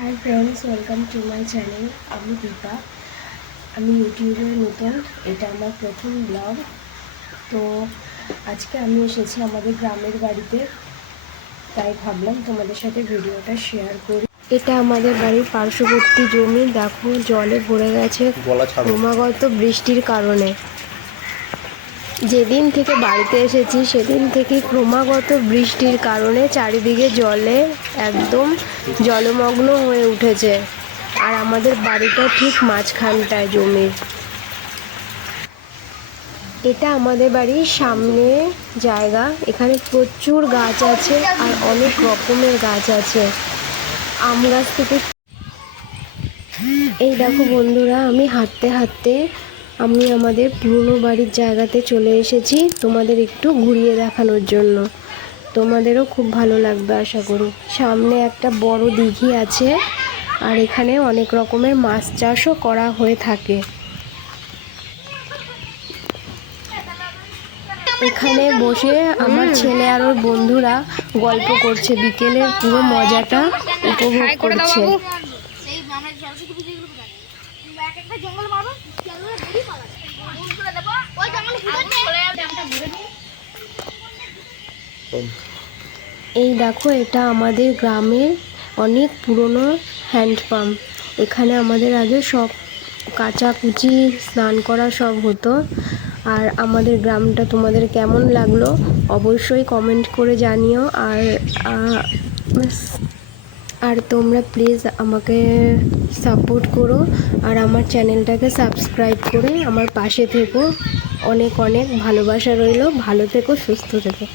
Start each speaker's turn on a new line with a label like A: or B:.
A: Hi friends welcome to my channel আমি দীপা। আমি ইউটিউবে নতুন। এটা আমার প্রথম ব্লগ তো আজকে আমি এসেছি আমাদের গ্রামের বাড়িতে। তাই ভাবলাম তোমাদের সাথে ভিডিওটা শেয়ার করি। এটা আমাদের বাড়ির পার্শ্ববর্তী জমি। দেখো জলে ভরে গেছে ক্রমাগত বৃষ্টির কারণে। যেদিন থেকে বাড়িতে এসেছি, সেদিন থেকে ক্রমাগত বৃষ্টির কারণে চারিদিকে জলে একদম জলমগ্ন হয়ে উঠেছে। আর আমাদের বাড়িটা ঠিক মাঝখানটায় জমির। এটা আমাদের বাড়ির সামনে জায়গা। এখানে প্রচুর গাছ আছে আর অনেক রকমের গাছ আছে। আম গাছ থেকে এই দেখো বন্ধুরা, আমি হাঁটতে হাঁটতে আমি আমাদের পুরনো বাড়ির জায়গাতে চলে এসেছি তোমাদের একটু ঘুরিয়ে দেখানোর জন্য। তোমাদেরও খুব ভালো লাগবে আশা করি। সামনে একটা বড় দিঘি আছে আর এখানে অনেক রকমের মাছ চাষও করা হয়ে থাকে। এখানে বসে আমার ছেলে আর ওর বন্ধুরা গল্প করছে। বিকেলের পুরো মজাটা উপভোগ করছে।
B: একটা জঙ্গল বেরিয়ে পালাবো। ওই।
A: এই দেখো এটা আমাদের গ্রামের অনেক পুরনো হ্যান্ডপাম্প এখানে আমাদের আগে সব কাচাকুচি স্নান করা সব হতো। আর আমাদের গ্রামটা তোমাদের কেমন লাগল অবশ্যই কমেন্ট করে জানিও। আর আর তোমরা প্লিজ আমাকে সাপোর্ট করো আর আমার চ্যানেলটাকে সাবস্ক্রাইব করে আমার পাশে থেকো। অনেক অনেক ভালোবাসা রইল। ভালো থেকো, সুস্থ থেকো।